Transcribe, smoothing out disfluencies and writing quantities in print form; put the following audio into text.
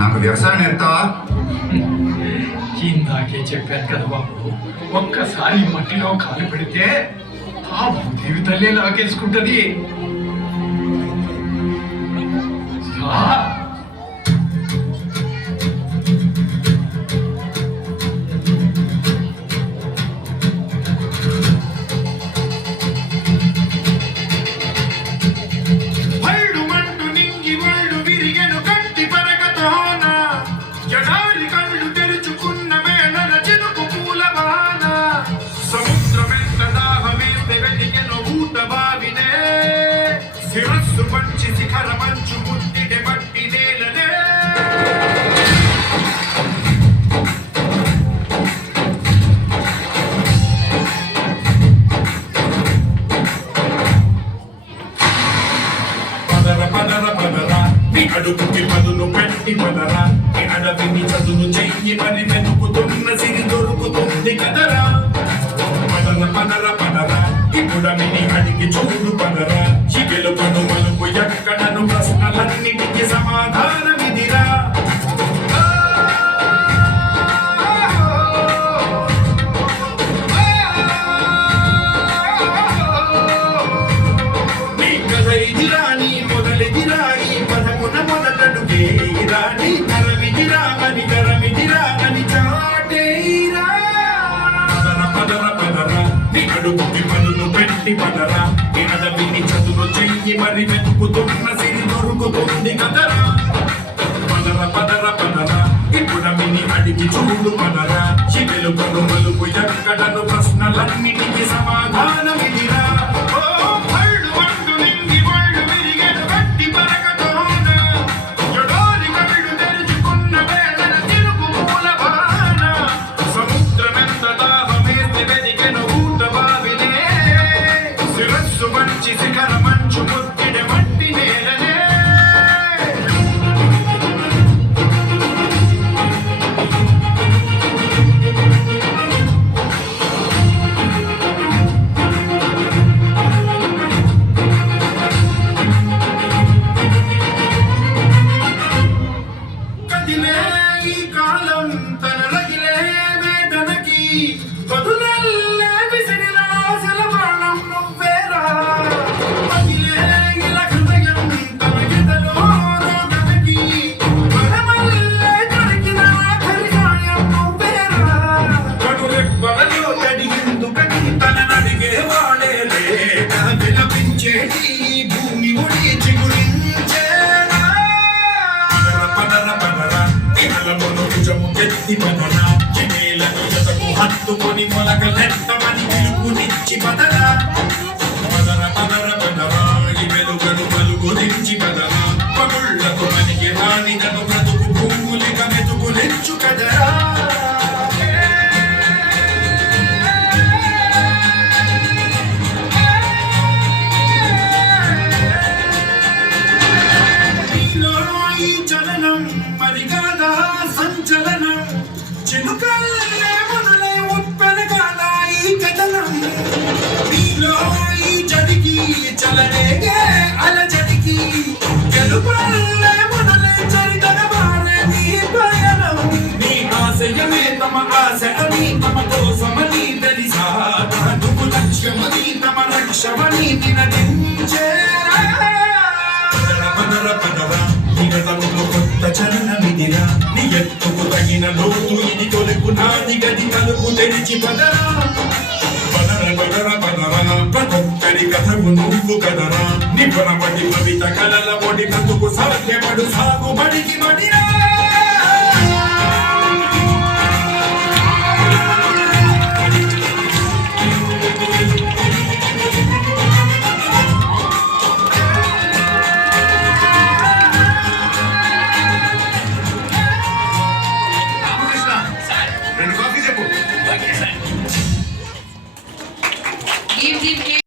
నాకు వ్యవసాయం నేర్పుతావా? ఇందాకే చెప్పాను కదా బాబు, ఒక్కసారి మట్టిలో కాలు పెడితే ఆ భూదేవి తల్లి లాగేసుకుంటది. శిరస్సు మంచి శిఖర మంచు ముట్టిడే మట్టి నేలనే పదర పదర పదర నీ అడుగుకి పదును పెట్టి పదర నీ అడవిని చదును చెయ్యి మరి వెతుకుతున్న సిరి దొరుకుతుంది కదరా. పదర పదర పదర ఇప్పుడమిని అడిగి చూడు పదరా. చిగెలు కను మలుపు ఎక్కడను ప్రశ్నలన్నిటికీ సమాధానమిదిరా. నీ కథ ఇదిరా, నీ మొదలెదిరా, ఈ పదమున మొదటడుగేరా. నీ తరమిదిరా అని తరమిదిరా అని చాటేరా. పదర పదర పదర నీ అడుగుకి పదును పెట్టి పదరా. నీ అడవిని చదువు చెయ్యి మరి వెతుకుతున్న సిరి దొరుకుతుంది కదరా. పదర పదర పదర ఇప్పుడమిని అడిగి చూడు పదరా. చిగెలు కను మలుపు ఎక్కడను ప్రశ్నలన్నిటికీ సమాధానమిదిరా. మంచి శిఖర మంచు ముట్టిడే మట్టి నేలనే కదిలే ఈ కాలం తన రగిలే వేదనకి బదులల్లే విసిరిన ఆశల ప్రాణం నువ్వేరా. భూమి ఒడిచి గురించేరా. పదర పదర అలమును భుజము ఎత్తి పదరా. చినేలను జతకు హత్తుకొని మొలకలెత్తమని పిలుపునిచ్చి పదరా. పదర పదర పదరా ఈ వెలుగను పలుగు దించి పదరా. పగుళ్లకు మనకి రానిదను బ్రతుకు భూములిక మెతుకు నెచ్చు కదరా. సంచలనం చిలుకల్లే మొదలై ఉత్పెనగాల ఈ కథనం. నీలో ఈ జడికి చలరేగే అలజడికి గెలుపల్లే మొదలై చరితన మారే నీ పయనం. నీ ఆశయమే తమ ఆశ అని తమ కోసమని తెలిసా. నువ్వు లక్ష్యమని తమ రక్షమని నినదించే. పదర పదర నిరతములు కొత్త చలనమిదిరా. నీ ఎత్తుకు తగిన లోతు ఇది తొలుపు నాది గది తలుపు తెరిచి పదరా. పదర పదర పదరా ప్రతొక్కరి కథకు నువ్వు కదరా. నిపుణపటి పవిత కలల ఒడి బ్రతుకు సాధ్యపడు సాగుబడికి మడిరా.